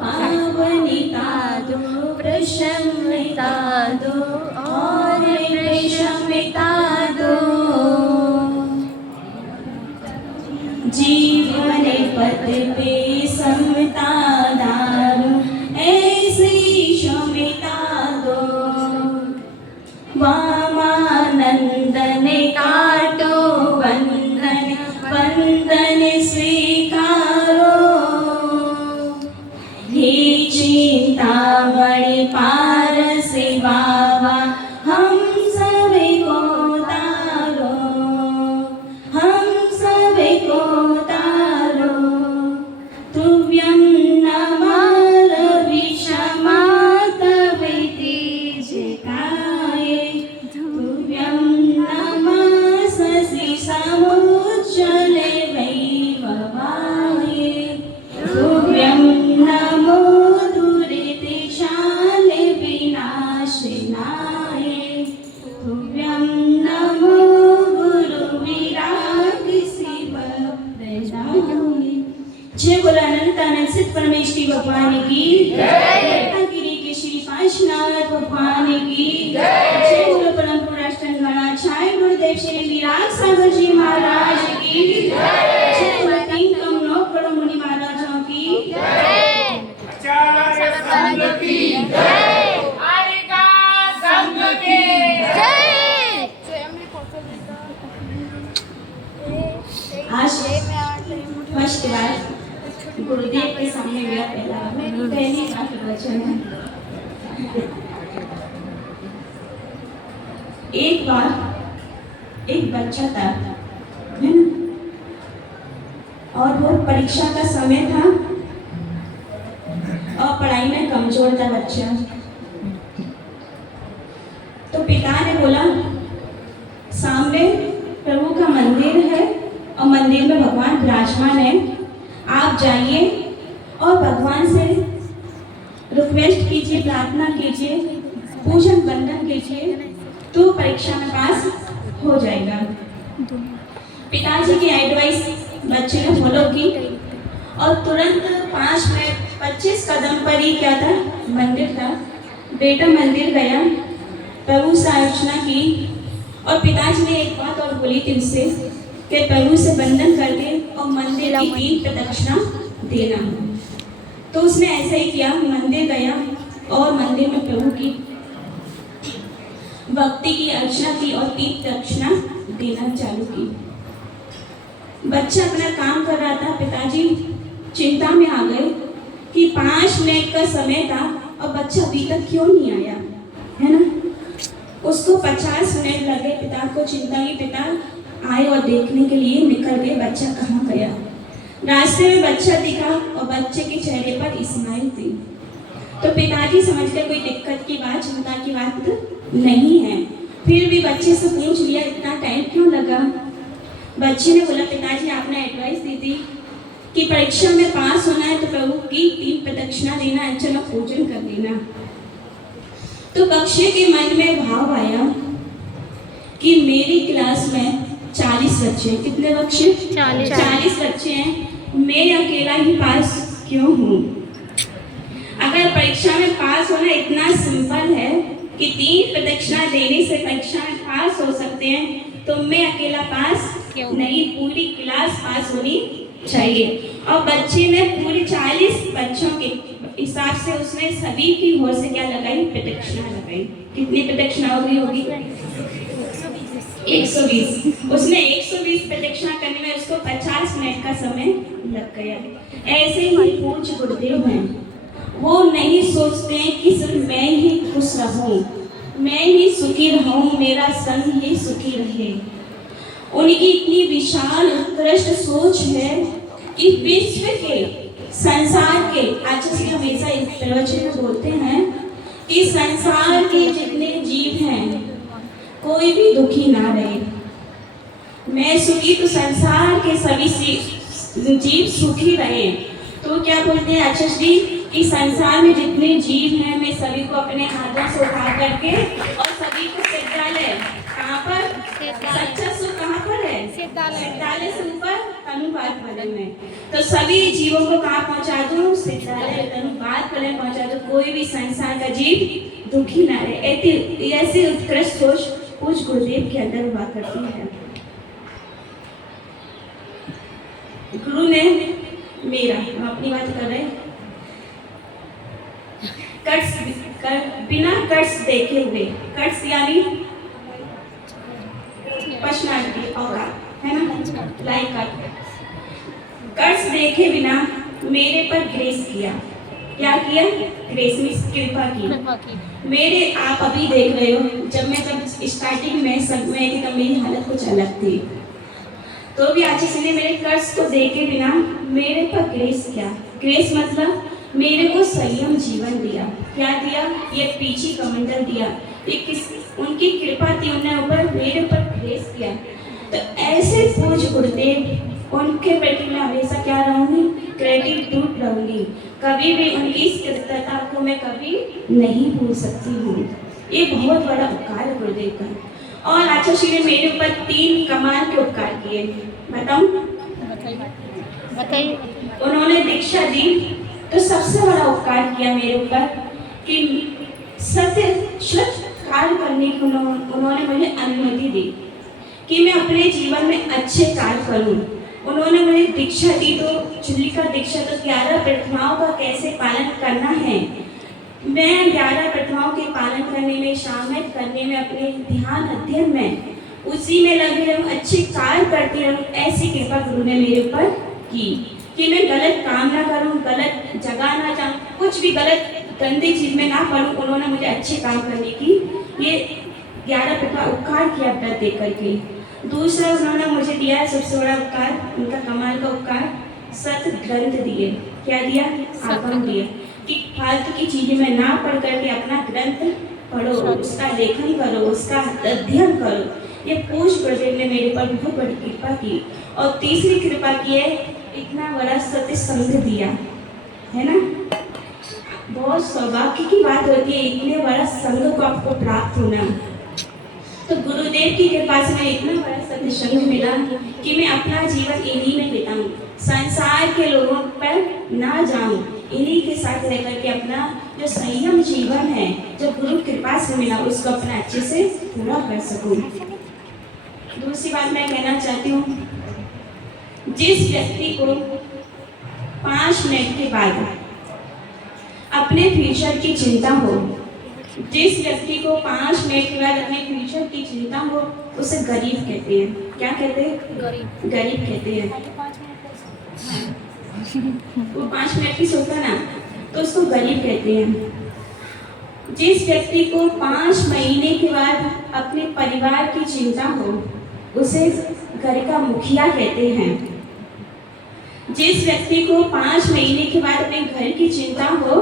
पावनिता दो, प्रशमता दो और प्रशमता दो। जीवन पथ पे समता दारो, ऐसी क्षमता दो। वामानंदन काटो वंदन, वंदन स्वीकारो। हे चिंतामणि पारस बाबा, हम सभी को तारो, हम सभी को तारो। तुभ्यं नमः विषमातवेति जिताय, तुभ्यं नमः शशि समुज्ज्वले वैभवाय, तुभ्यं नमो दुरितशाले विनाशनाय, तुभ्यं नमो गुरुविराग शिवप्रदाय। जय बोलो अनंतानंद सिद्ध परमेश्वरी भगवान की जय, गिरी के श्री पांचनाथ भगवान की जय। बोलो परम पुराष्टन गणाचार्य गुरुदेव श्री विराग सागर जी महाराज की जय। बोलो तीन कमलों बड़ो मुनि महाराजों की जय। आचार्य संघ की जय, आरिका संघ की जय। आज फर्स्ट बार गुरुदेव के सामने मेरा पहली बार वचन है। एक बार एक बच्चा था, है ना, और वो परीक्षा का समय था और पढ़ाई में कमजोर था बच्चा। तो पिता ने बोला, सामने प्रभु का मंदिर है और मंदिर में भगवान विराजमान है, आप जाइए और भगवान से रिक्वेस्ट कीजिए, प्रार्थना कीजिए, पूजन वंदन कीजिए, तो परीक्षा में पास हो जाएगा। पिताजी की एडवाइस बच्चे ने फॉलो की और तुरंत 5 मिनट 25 कदम पर ही क्या था, मंदिर था। बेटा मंदिर गया, प्रभु से अर्चना की और पिताजी ने एक बात और बोली थी उससे कि प्रभु से वंदन कर दे और मंदिर की 3 प्रदक्षिणा देना। तो उसने ऐसा ही किया, मंदिर गया और मंदिर में प्रभु की भक्ति की अर्चना की और 3 प्रदक्षिणा देना चालू की। बच्चा अपना काम कर रहा था, पिताजी चिंता में आ गए कि 5 मिनट का समय था और बच्चा अभी तक क्यों नहीं आया, है ना। उसको 50 मिनट लगे, पिता को चिंता की, पिता आए और देखने के लिए निकल गए बच्चा कहाँ गया। रास्ते में बच्चा दिखा और बच्चे के चेहरे पर स्माइल थी। तो पिताजी समझ गए कोई दिक्कत की बात, चिंता की बात नहीं है। फिर भी बच्चे से पूछ लिया, इतना टाइम क्यों लगा। बच्चे ने बोला, पिताजी आपने एडवाइस दी थी कि परीक्षा में पास होना है तो प्रभु की 3 प्रदक्षिणा देना है, चलो पूजन कर देना। तो बच्चे के मन में भाव आया कि मेरी क्लास में 40 बच्चे हैं। कितने बच्चे? 40 बच्चे हैं, मैं अकेला ही पास क्यों हूँ। अगर परीक्षा में पास होना इतना सिंपल है कि 3 प्रदक्षिणा देने से परीक्षा में पास हो सकते हैं, तो मैं अकेला पास नहीं, पूरी क्लास पास होनी चाहिए। और बच्चे ने पूरी 40 बच्चों के हिसाब से उसने सभी की ओर से क्या लगाई, प्रदक्षिणा लगाई। कितनी प्रदक्षिणा होगी? 120। उसने 120 प्रदक्षिणा करने में उसको 50 मिनट का समय लग गया। ऐसे ही पूज्य गुरुदेव हैं, वो नहीं सोचते कि सिर्फ मैं ही खुश रहूं, मैं ही सुखी रहूं, मेरा संग ही सुखी रहे। उनकी इतनी विशाल उत्कृष्ट सोच है कि विश्व के, संसार के, आचार्य जी हमेशा इस प्रवचन में बोलते हैं कि संसार के जितने जीव हैं कोई भी दुखी ना रहे। मैं सुखी तो संसार के सभी जीव सुखी रहे। तो क्या बोलते हैं आचार्य जी कि संसार में जितने जीव हैं मैं सभी को अपने हाथों से उठा करके और सभी को सिद्धालय, कहाँ पर, सच्चा सुख कहाँ पर है, सिद्धालय से ऊपर अनुवाद भवन में। तो सभी जीवों को कहाँ पहुँचा दूँ, सिद्धालय तनु बात करने पहुंचा तो कोई भी संसार का जीव दुखी ना रहे। ऐसी उत्कृष्ट सोच पूज्य गुरुदेव के अंदर हुआ करती है। गुरु ने मेरा, हम अपनी बात कर रहे हैं, बिना कट्स देखे हुए, कट्स यानी पर्सनालिटी औकात है ना, लाइक कट्स देखे बिना मेरे पर ग्रेस किया। क्या किया? ग्रेस मींस कृपा की। मेरे आप अभी देख रहे हो, जब स्टार्टिंग में सब में थी तब मेरी हालत कुछ अलग थी, तो भी आज इसने मेरे कट्स को देखे बिना मेरे पर ग्रेस किया। ग्रेस मतलब मेरे को संयम जीवन दिया। क्या दिया? ये पीछे कमंडल दिया। उनकी कृपा थी, उन्होंने ऊपर मेरे ऊपर ग्रेस किया। तो ऐसे पूज्य गुरुदेव, उनके प्रति मैं हमेशा क्या रहूंगी? ग्रेटिट्यूड रहूंगी। कभी भी उनकी इस कृतज्ञता को मैं कभी नहीं भूल सकती हूँ। ये बहुत बड़ा उपकार है गुरुदेव का। और आचार्य श्री ने मेरे ऊपर 3 कमाल के उपकार किए। बताऊं? बताइए। उन्होंने दीक्षा दी तो सबसे बड़ा उपकार किया मेरे ऊपर कि सत्य कार्य करने की उन्होंने मुझे अनुमति दी कि मैं अपने जीवन में अच्छे कार्य करूं। उन्होंने मुझे दीक्षा दी तो चुल्ली का दीक्षा तो 11 प्रतिमाओं का कैसे पालन करना है, मैं 11 प्रतिमाओं के पालन करने में, शामिल करने में, अपने ध्यान अध्ययन में उसी में लगे रहूं, अच्छे कार्य करती रहूं। ऐसी कृपा गुरु ने मेरे ऊपर की कि मैं गलत काम ना करूं, गलत जगह ना जाऊं, कुछ भी गलत गंदी चीज में ना पड़ूं। उन्होंने मुझे अच्छे काम करने की ये 11 प्रकार उपकार किया व्रत देख करके। दूसरा उन्होंने मुझे दिया सबसे बड़ा उपकार, उनका कमाल का उपकार, सत ग्रंथ दिए। क्या दिया? आगम दिए कि फालतू की चीजें में ना पढ़ करके अपना ग्रंथ पढ़ो, उसका लेखन करो, उसका अध्ययन करो। ये पूज्य गुरुदेव ने मेरे पर बहुत बड़ी कृपा की। और तीसरी कृपा की है, इतना बड़ा सत्य संघ दिया है ना। बहुत सौभाग्य की बात होती है इतने बड़ा संघ को आपको प्राप्त होना। तो गुरुदेव की कृपा से मैं इतना बड़ा सत्य संघ मिला कि मैं अपना जीवन इन्हीं में बिताऊं, संसार के लोगों पर ना जाऊं, इन्हीं के साथ रह करके अपना जो संयम जीवन है जो गुरु कृपा से मिला उसको अपना अच्छे से पूरा कर सकूं। दूसरी बात मैं कहना चाहती हूँ, जिस व्यक्ति को 5 मिनट के बाद अपने फ्यूचर की चिंता हो, जिस व्यक्ति को 5 मिनट के बाद अपने फ्यूचर की चिंता हो, उसे गरीब कहते हैं। क्या कहते हैं? गरीब कहते हैं। वो 5 मिनट की सोचता ना तो उसको गरीब कहते हैं। जिस व्यक्ति को 5 महीने के बाद अपने परिवार की चिंता हो, उसे घर का मुखिया कहते हैं। जिस व्यक्ति को 5 महीने के बाद अपने घर की चिंता हो,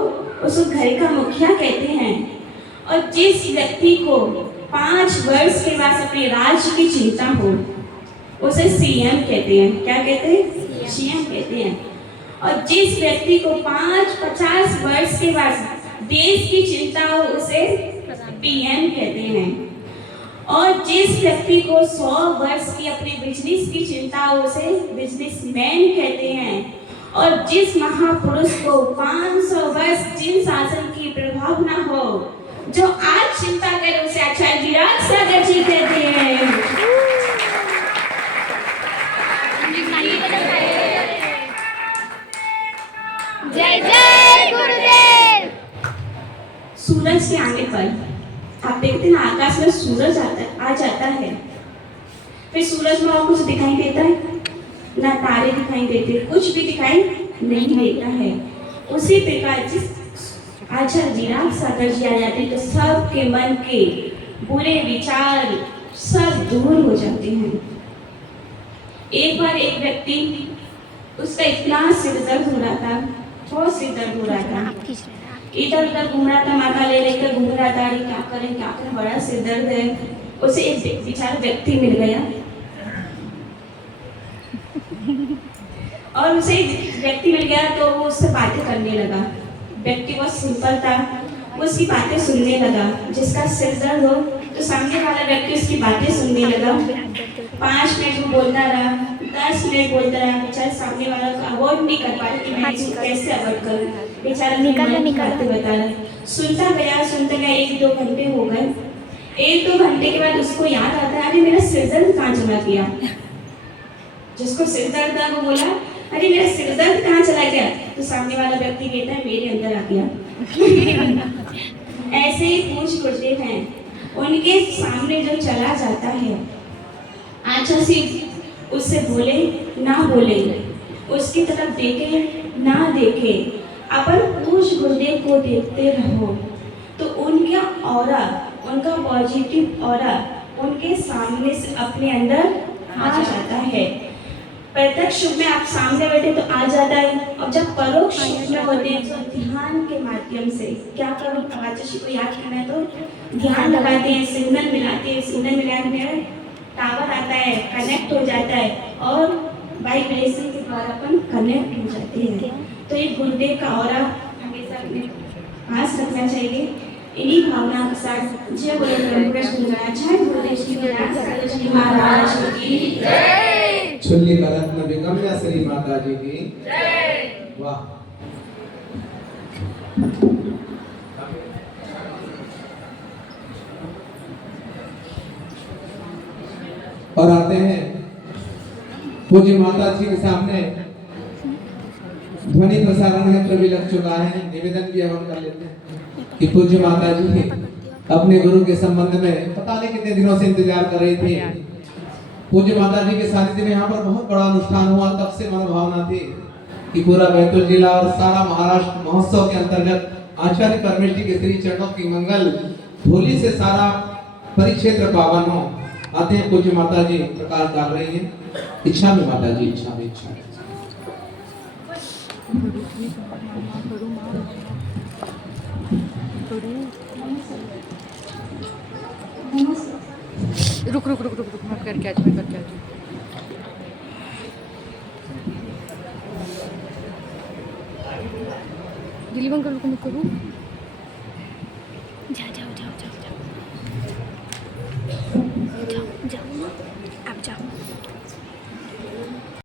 उसको घर का मुखिया कहते हैं। और जिस व्यक्ति को 5 वर्ष के बाद अपने राज्य की चिंता हो, उसे सीएम कहते हैं। क्या कहते हैं? सीएम कहते हैं। और जिस व्यक्ति को 50 वर्ष के बाद देश की चिंता हो, उसे पीएम कहते हैं। और जिस व्यक्ति को 100 वर्ष की अपने बिजनेस की चिंता हो, उसे बिजनेसमैन कहते हैं। और जिस महापुरुष को 500 वर्ष जिन शासन की प्रभाव ना हो, जो आज चिंता करे, उसे आचार्य विराट सागर जी कहते हैं। जय जय गुरुदेव। सूरज के आने पर आप देखते हैं ना, आकाश में सूरज आ जाता है, फिर सूरज में और कुछ दिखाई देता है ना, तारे दिखाई देते, कुछ भी दिखाई नहीं देता है। उसी प्रकार जिस आचार्य विराट सागर जी आ जाते हैं तो सबके मन के बुरे विचार सब दूर हो जाते हैं। एक बार एक व्यक्ति, उसका इतना सिर दर्द हो रहा था, बहुत सिर दर्द हो रहा था, इधर उधर घूम रहा था, माता ले लेकर घूम रहा था, क्या करें, बड़ा सिर दर्द है। उसे एक बेचारा व्यक्ति मिल गया और उसे व्यक्ति मिल गया तो वो उससे बातें करने लगा। व्यक्ति बहुत सिंपल था, वो उसकी बातें सुनने लगा। जिसका सिर दर्द हो तो सामने वाला व्यक्ति उसकी बातें सुनने लगा। 5 मिनट वो बोलता रहा, 10 मिनट बोलता रहा, बेचारा सामने वाला को अवॉइड नहीं कर पा रहा कि मैं इसको कैसे अवॉइड करूं। बेचारा निकालते बता रहा, सुनता गया 1-2 घंटे हो गए। 1-2 घंटे के बाद उसको याद आता है, अरे मेरा सिर दर्द कहाँ चला गया। जिसको सिर दर्द था वो बोला, अरे मेरा सिर दर्द कहाँ चला गया। तो सामने वाला व्यक्ति कहता है, मेरे अंदर आ गया। ऐसे ही पूज्य गुरुदेव हैं, उनके सामने जो चला जाता है, अच्छा सिर्फ उससे बोले ना बोले, उसकी तरफ देखे ना देखे, अपन पूज्य गुरुदेव को देखते रहो तो उनका ऑरा, उनका पॉजिटिव ऑरा उनके सामने से अपने अंदर आ जाता है। प्रत्यक्ष रूप में आप सामने बैठे तो आ जाता है, और जब परोक्ष रूप में होते हैं तो ध्यान के माध्यम से क्या करो, आचार्य को याद करना है तो ध्यान लगाते हैं, सिग्नल मिलाते हैं, सिग्नल मिलाने में टावर आता है, कनेक्ट हो जाता है और वाइब्रेशन के द्वारा अपन कनेक्ट हो जाते हैं। तो ये गुरुदेव का ऑरा हमेशा अपने पास रखना चाहिए। इन्हीं भावना के साथ जय बोले ब्रह्म कृष्ण जय गुरुदेव श्री सरस्वती महाराज की जय। छुल्ली का रत्न विगम्य श्री माता जी की जय। वाह। और आते हैं पूज्य माता जी के सामने ध्वनि प्रसारण यंत्र भी लग चुका है। निवेदन भी हम कर लेते हैं कि पूज्य माता जी अपने गुरु के संबंध में पता नहीं कितने दिनों से इंतजार कर रही थी। पूज्य माता जी के सानिध्य में यहाँ पर बहुत बड़ा अनुष्ठान हुआ। तब से मनोभावना थी कि पूरा बैतूल जिला और सारा महाराष्ट्र महोत्सव के अंतर्गत आचार्य परमेश जी के श्री चरणों की मंगल धूलि से सारा परिक्षेत्र पावन हो। आते हैं पूज्य माता जी प्रकाश डाल रही है। इच्छा में माता जी, इच्छा में, इच्छा में। रुक रुक रुक रुक रुक मैं करके आज मैं करके आज दिलीप अंकल को मैं करूँ।